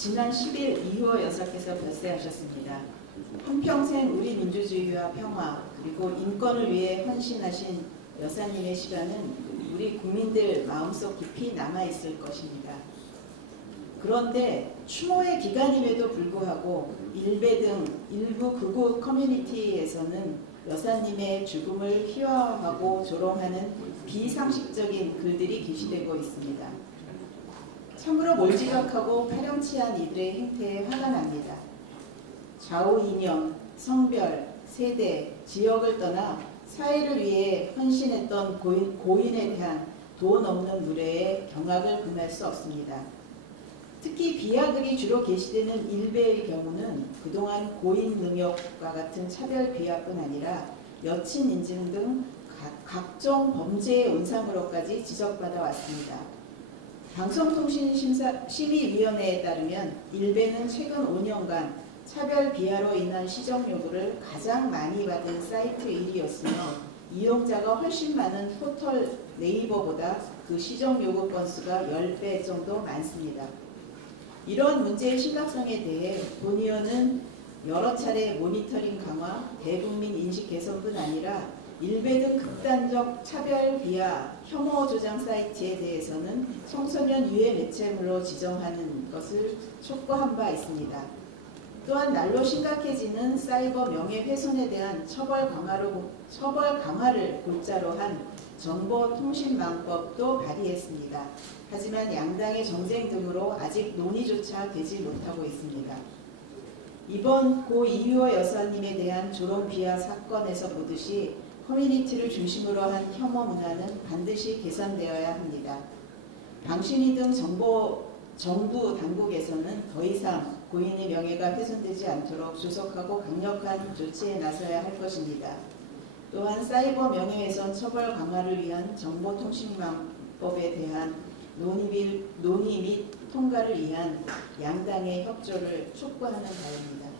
지난 10일 이효 여사께서 별세하셨습니다. 한평생 우리 민주주의와 평화 그리고 인권을 위해 헌신하신 여사님의 시간은 우리 국민들 마음속 깊이 남아있을 것입니다. 그런데 추모의 기간임에도 불구하고 일베 등 일부 극우 커뮤니티에서는 여사님의 죽음을 희화화하고 조롱하는 비상식적인 글들이 게시되고 있습니다. 참으로 몰지각하고 파렴치한 이들의 행태에 화가 납니다. 좌우 이념, 성별, 세대, 지역을 떠나 사회를 위해 헌신했던 고인에 대한 도 넘는 무례에 경악을 금할 수 없습니다. 특히 비하글이 주로 게시되는 일베의 경우는 그동안 고인 능욕과 같은 차별 비하뿐 아니라 여친 인증 등 각종 범죄의 온상으로까지 지적받아 왔습니다. 방송통신심의위원회에 따르면 일베는 최근 5년간 차별 비하로 인한 시정 요구를 가장 많이 받은 사이트 1위였으며 이용자가 훨씬 많은 포털 네이버보다 그 시정 요구 건수가 10배 정도 많습니다. 이러한 문제의 심각성에 대해 본 의원은 여러 차례 모니터링 강화, 대국민 인식 개선뿐 아니라 일베 등 극단적 차별 비하, 혐오 조장 사이트에 대해서는 청소년 유해 매체물로 지정하는 것을 촉구한 바 있습니다. 또한 날로 심각해지는 사이버 명예훼손에 대한 처벌 강화를 골자로 한 정보통신망법도 발의했습니다. 하지만 양당의 정쟁 등으로 아직 논의조차 되지 못하고 있습니다. 이번 고 이효 여사님에 대한 조롱 비하 사건에서 보듯이 커뮤니티를 중심으로 한 혐오 문화는 반드시 개선되어야 합니다. 방신위 등 정부 당국에서는 더 이상 고인의 명예가 훼손되지 않도록 조속하고 강력한 조치에 나서야 할 것입니다. 또한 사이버 명예훼손 처벌 강화를 위한 정보통신망법에 대한 논의 및 통과를 위한 양당의 협조를 촉구하는 바입니다.